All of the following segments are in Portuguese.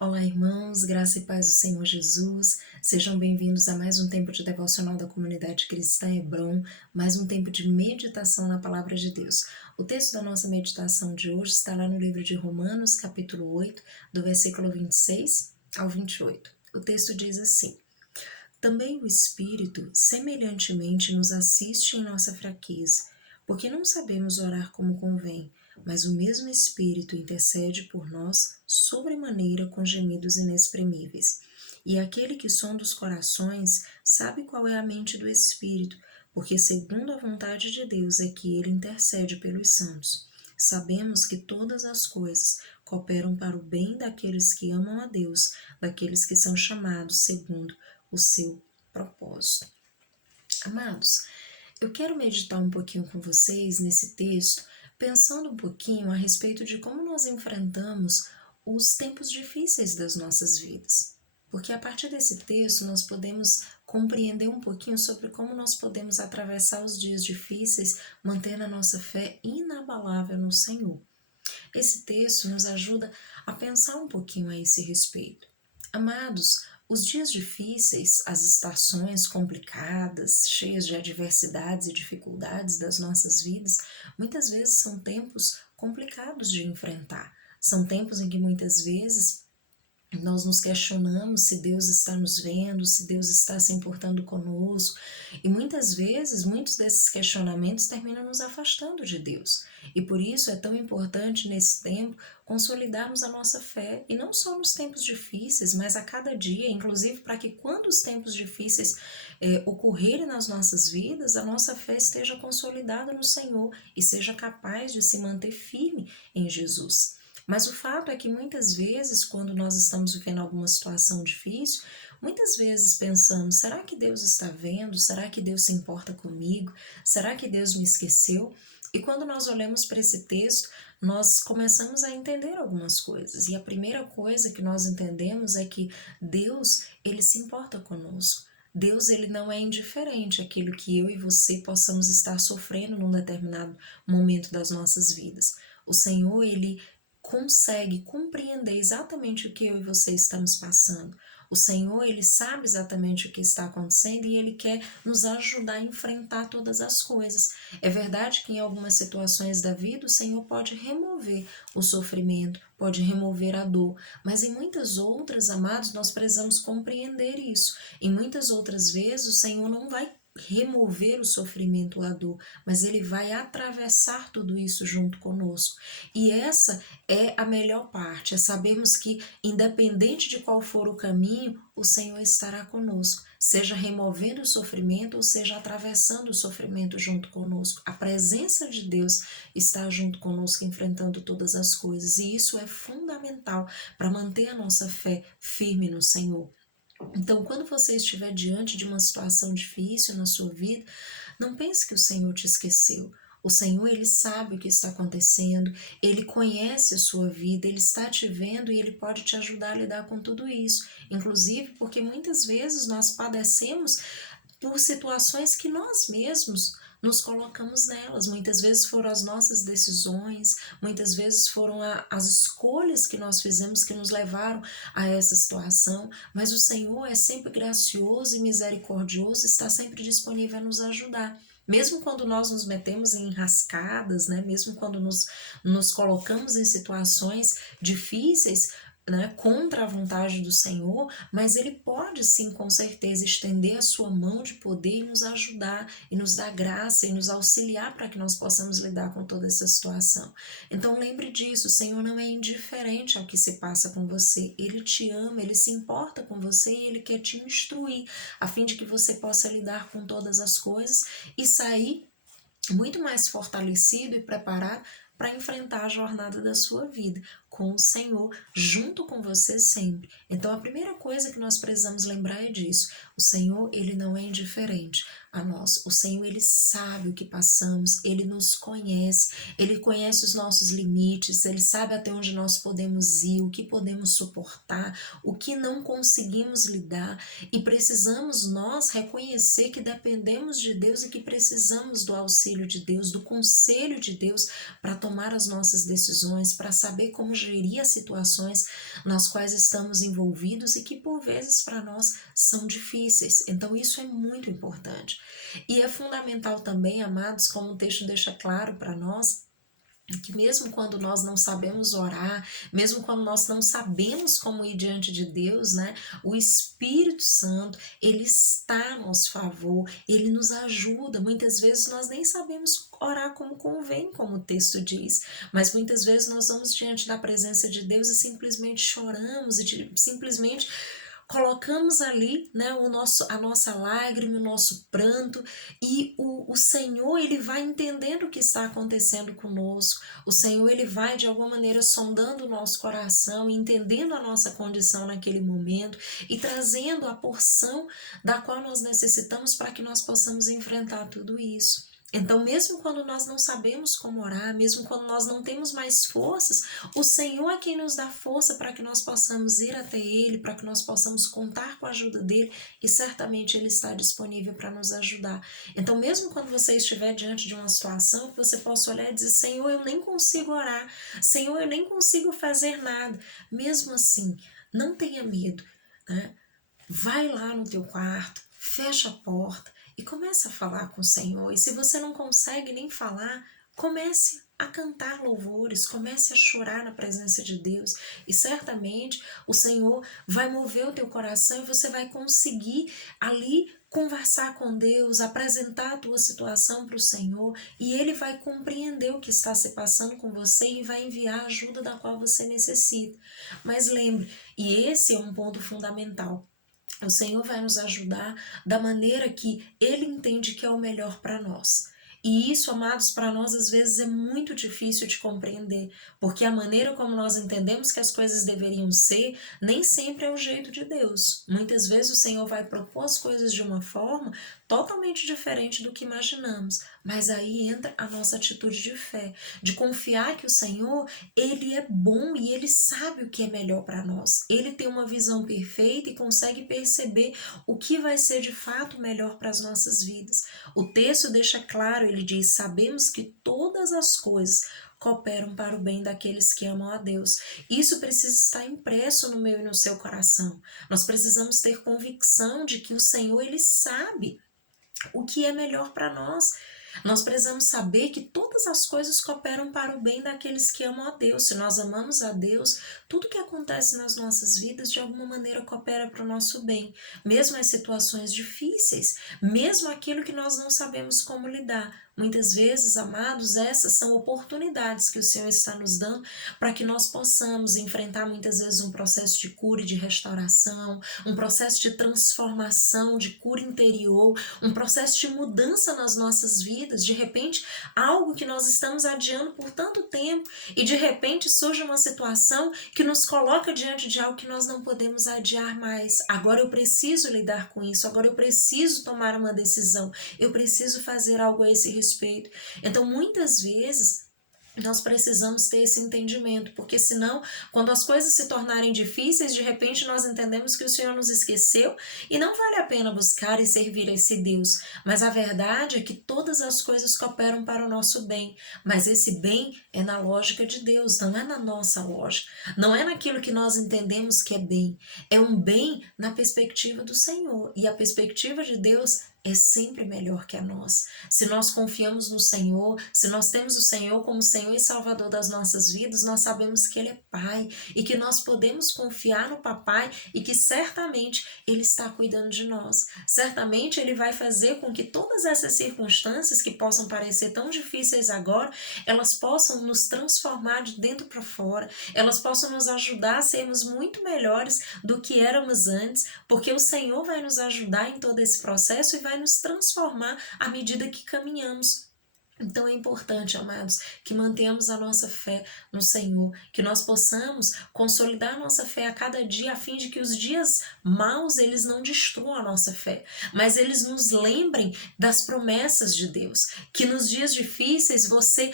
Olá, irmãos, graça e paz do Senhor Jesus. Sejam bem-vindos a mais um tempo de devocional da comunidade cristã Hebron, mais um tempo de meditação na palavra de Deus. O texto da nossa meditação de hoje está lá no livro de Romanos, capítulo 8, do versículo 26 ao 28. O texto diz assim: Também o Espírito, semelhantemente, nos assiste em nossa fraqueza, porque não sabemos orar como convém, mas o mesmo Espírito intercede por nós sobremaneira com gemidos inexprimíveis. E aquele que sonda os corações sabe qual é a mente do Espírito, porque segundo a vontade de Deus é que ele intercede pelos santos. Sabemos que todas as coisas cooperam para o bem daqueles que amam a Deus, daqueles que são chamados segundo o seu propósito. Amados, eu quero meditar um pouquinho com vocês nesse texto, pensando um pouquinho a respeito de como nós enfrentamos os tempos difíceis das nossas vidas. Porque a partir desse texto nós podemos compreender um pouquinho sobre como nós podemos atravessar os dias difíceis, mantendo a nossa fé inabalável no Senhor. Esse texto nos ajuda a pensar um pouquinho a esse respeito. Amados, os dias difíceis, as estações complicadas, cheias de adversidades e dificuldades das nossas vidas, muitas vezes são tempos complicados de enfrentar. São tempos em que muitas vezes nós nos questionamos se Deus está nos vendo, se Deus está se importando conosco, e muitas vezes muitos desses questionamentos terminam nos afastando de Deus. E por isso é tão importante nesse tempo consolidarmos a nossa fé, e não só nos tempos difíceis, mas a cada dia, inclusive para que quando os tempos difíceis ocorrerem nas nossas vidas, a nossa fé esteja consolidada no Senhor e seja capaz de se manter firme em Jesus. Mas o fato é que muitas vezes, quando nós estamos vivendo alguma situação difícil, muitas vezes pensamos: será que Deus está vendo? Será que Deus se importa comigo? Será que Deus me esqueceu? E quando nós olhamos para esse texto, nós começamos a entender algumas coisas. E a primeira coisa que nós entendemos é que Deus, ele se importa conosco. Deus, ele não é indiferente àquilo que eu e você possamos estar sofrendo num determinado momento das nossas vidas. O Senhor, ele consegue compreender exatamente o que eu e você estamos passando. O Senhor, ele sabe exatamente o que está acontecendo e ele quer nos ajudar a enfrentar todas as coisas. É verdade que em algumas situações da vida o Senhor pode remover o sofrimento, pode remover a dor, mas em muitas outras, amados, nós precisamos compreender isso. Em muitas outras vezes o Senhor não vai remover o sofrimento, a dor, mas ele vai atravessar tudo isso junto conosco. E essa é a melhor parte, é sabermos que, independente de qual for o caminho, o Senhor estará conosco, seja removendo o sofrimento ou seja atravessando o sofrimento junto conosco. A presença de Deus está junto conosco, enfrentando todas as coisas, e isso é fundamental para manter a nossa fé firme no Senhor. Então, quando você estiver diante de uma situação difícil na sua vida, não pense que o Senhor te esqueceu. O Senhor, ele sabe o que está acontecendo, ele conhece a sua vida, ele está te vendo e ele pode te ajudar a lidar com tudo isso. Inclusive, porque muitas vezes nós padecemos por situações que nós mesmos nos colocamos nelas. Muitas vezes foram as nossas decisões, muitas vezes foram as escolhas que nós fizemos que nos levaram a essa situação, mas o Senhor é sempre gracioso e misericordioso, está sempre disponível a nos ajudar. Mesmo quando nós nos metemos em enrascadas, né? Mesmo quando nos colocamos em situações difíceis, né, contra a vontade do Senhor, mas Ele pode sim, com certeza, estender a sua mão de poder e nos ajudar, e nos dar graça, e nos auxiliar para que nós possamos lidar com toda essa situação. Então lembre disso, o Senhor não é indiferente ao que se passa com você, Ele te ama, Ele se importa com você e Ele quer te instruir, a fim de que você possa lidar com todas as coisas e sair muito mais fortalecido e preparado para enfrentar a jornada da sua vida com o Senhor junto com você sempre. Então a primeira coisa que nós precisamos lembrar é disso. O Senhor, ele não é indiferente a nós. O Senhor, ele sabe o que passamos, ele nos conhece, ele conhece os nossos limites, ele sabe até onde nós podemos ir, o que podemos suportar, o que não conseguimos lidar, e precisamos nós reconhecer que dependemos de Deus e que precisamos do auxílio de Deus, do conselho de Deus para tomar as nossas decisões, para saber como gerir as situações nas quais estamos envolvidos e que por vezes para nós são difíceis. Então isso é muito importante. E é fundamental também, amados, como o texto deixa claro para nós, que mesmo quando nós não sabemos orar, mesmo quando nós não sabemos como ir diante de Deus, né, o Espírito Santo, ele está a nosso favor, ele nos ajuda. Muitas vezes nós nem sabemos orar como convém, como o texto diz, mas muitas vezes nós vamos diante da presença de Deus e simplesmente choramos e simplesmente colocamos ali, né, a nossa lágrima, o nosso pranto, e o Senhor, ele vai entendendo o que está acontecendo conosco. O Senhor, ele vai de alguma maneira sondando o nosso coração, entendendo a nossa condição naquele momento e trazendo a porção da qual nós necessitamos para que nós possamos enfrentar tudo isso. Então, mesmo quando nós não sabemos como orar, mesmo quando nós não temos mais forças, o Senhor é quem nos dá força para que nós possamos ir até Ele, para que nós possamos contar com a ajuda dEle, e certamente Ele está disponível para nos ajudar. Então, mesmo quando você estiver diante de uma situação, que você possa olhar e dizer: Senhor, eu nem consigo orar, Senhor, eu nem consigo fazer nada. Mesmo assim, não tenha medo, né? Vai lá no teu quarto, fecha a porta e começa a falar com o Senhor. E se você não consegue nem falar, comece a cantar louvores, comece a chorar na presença de Deus, e certamente o Senhor vai mover o teu coração e você vai conseguir ali conversar com Deus, apresentar a tua situação para o Senhor, e Ele vai compreender o que está se passando com você e vai enviar a ajuda da qual você necessita. Mas lembre, e esse é um ponto fundamental, o Senhor vai nos ajudar da maneira que Ele entende que é o melhor para nós. E isso, amados, para nós às vezes é muito difícil de compreender, porque a maneira como nós entendemos que as coisas deveriam ser, nem sempre é o jeito de Deus. Muitas vezes o Senhor vai propor as coisas de uma forma totalmente diferente do que imaginamos, mas aí entra a nossa atitude de fé, de confiar que o Senhor, Ele é bom e Ele sabe o que é melhor para nós. Ele tem uma visão perfeita e consegue perceber o que vai ser de fato melhor para as nossas vidas. O texto deixa claro, ele diz: sabemos que todas as coisas cooperam para o bem daqueles que amam a Deus. Isso precisa estar impresso no meu e no seu coração. Nós precisamos ter convicção de que o Senhor, Ele sabe o que é melhor para nós. Nós precisamos saber que todas as coisas cooperam para o bem daqueles que amam a Deus. Se nós amamos a Deus, tudo que acontece nas nossas vidas de alguma maneira coopera para o nosso bem. Mesmo as situações difíceis, mesmo aquilo que nós não sabemos como lidar. Muitas vezes, amados, essas são oportunidades que o Senhor está nos dando para que nós possamos enfrentar muitas vezes um processo de cura e de restauração, um processo de transformação, de cura interior, um processo de mudança nas nossas vidas. De repente, algo que nós estamos adiando por tanto tempo e de repente surge uma situação que nos coloca diante de algo que nós não podemos adiar mais. Agora eu preciso lidar com isso, agora eu preciso tomar uma decisão, eu preciso fazer algo a esse respeito. Então, muitas vezes, nós precisamos ter esse entendimento, porque senão, quando as coisas se tornarem difíceis, de repente nós entendemos que o Senhor nos esqueceu e não vale a pena buscar e servir a esse Deus. Mas a verdade é que todas as coisas cooperam para o nosso bem, mas esse bem é na lógica de Deus, não é na nossa lógica, não é naquilo que nós entendemos que é bem, é um bem na perspectiva do Senhor, e a perspectiva de Deus é sempre melhor que a nossa. Se nós confiamos no Senhor, se nós temos o Senhor como Senhor e Salvador das nossas vidas, nós sabemos que Ele é Pai e que nós podemos confiar no Papai e que certamente Ele está cuidando de nós. Certamente Ele vai fazer com que todas essas circunstâncias que possam parecer tão difíceis agora, elas possam nos transformar de dentro para fora, elas possam nos ajudar a sermos muito melhores do que éramos antes, porque o Senhor vai nos ajudar em todo esse processo e vai nos transformar à medida que caminhamos. Então é importante, amados, que mantenhamos a nossa fé no Senhor, que nós possamos consolidar a nossa fé a cada dia, a fim de que os dias maus, eles não destruam a nossa fé, mas eles nos lembrem das promessas de Deus, que nos dias difíceis você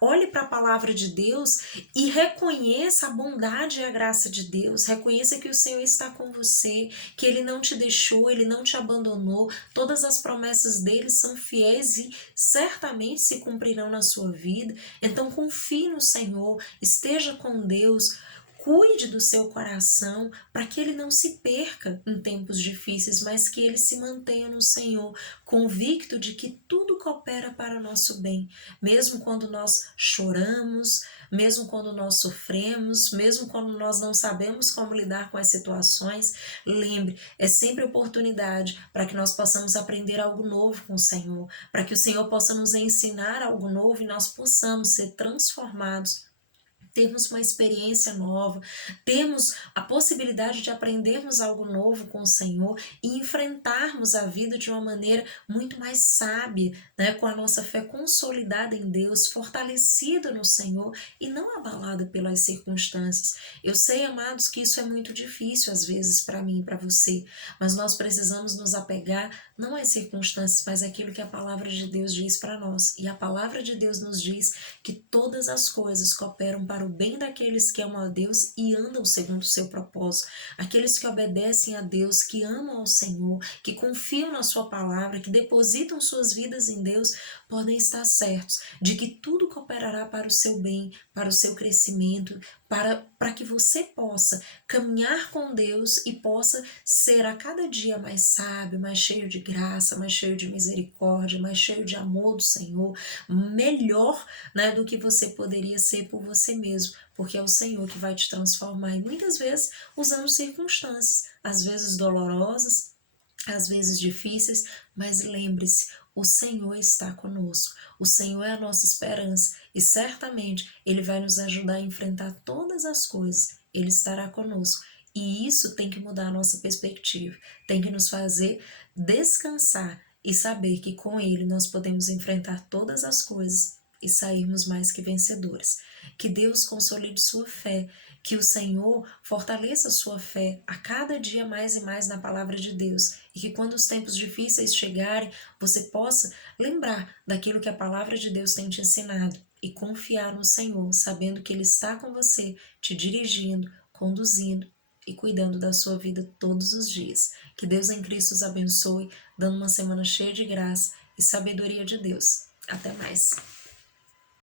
olhe para a palavra de Deus e reconheça a bondade e a graça de Deus, reconheça que o Senhor está com você, que Ele não te deixou, Ele não te abandonou, todas as promessas dele são fiéis e certamente certamente se cumprirão na sua vida. Então confie no Senhor, esteja com Deus, cuide do seu coração para que ele não se perca em tempos difíceis, mas que ele se mantenha no Senhor, convicto de que tudo coopera para o nosso bem, mesmo quando nós choramos, mesmo quando nós sofremos, mesmo quando nós não sabemos como lidar com as situações. Lembre, é sempre oportunidade para que nós possamos aprender algo novo com o Senhor, para que o Senhor possa nos ensinar algo novo e nós possamos ser transformados, termos uma experiência nova, termos a possibilidade de aprendermos algo novo com o Senhor e enfrentarmos a vida de uma maneira muito mais sábia, né? Com a nossa fé consolidada em Deus, fortalecida no Senhor e não abalada pelas circunstâncias. Eu sei, amados, que isso é muito difícil às vezes para mim e para você, mas nós precisamos nos apegar não às circunstâncias, mas àquilo que a palavra de Deus diz para nós. E a palavra de Deus nos diz que todas as coisas cooperam para o bem daqueles que amam a Deus e andam segundo o seu propósito. Aqueles que obedecem a Deus, que amam ao Senhor, que confiam na sua palavra, que depositam suas vidas em Deus, podem estar certos de que tudo cooperará para o seu bem, para o seu crescimento, para que você possa caminhar com Deus e possa ser a cada dia mais sábio, mais cheio de graça, mais cheio de misericórdia, mais cheio de amor do Senhor, melhor, né, do que você poderia ser por você mesmo, porque é o Senhor que vai te transformar e muitas vezes usando circunstâncias, às vezes dolorosas, às vezes difíceis, mas lembre-se, o Senhor está conosco, o Senhor é a nossa esperança e certamente Ele vai nos ajudar a enfrentar todas as coisas, Ele estará conosco. E isso tem que mudar a nossa perspectiva, tem que nos fazer descansar e saber que com Ele nós podemos enfrentar todas as coisas e sairmos mais que vencedores. Que Deus consolide sua fé, que o Senhor fortaleça sua fé a cada dia mais e mais na palavra de Deus e que quando os tempos difíceis chegarem, você possa lembrar daquilo que a palavra de Deus tem te ensinado e confiar no Senhor, sabendo que Ele está com você, te dirigindo, conduzindo e cuidando da sua vida todos os dias. Que Deus em Cristo os abençoe, dando uma semana cheia de graça e sabedoria de Deus. Até mais!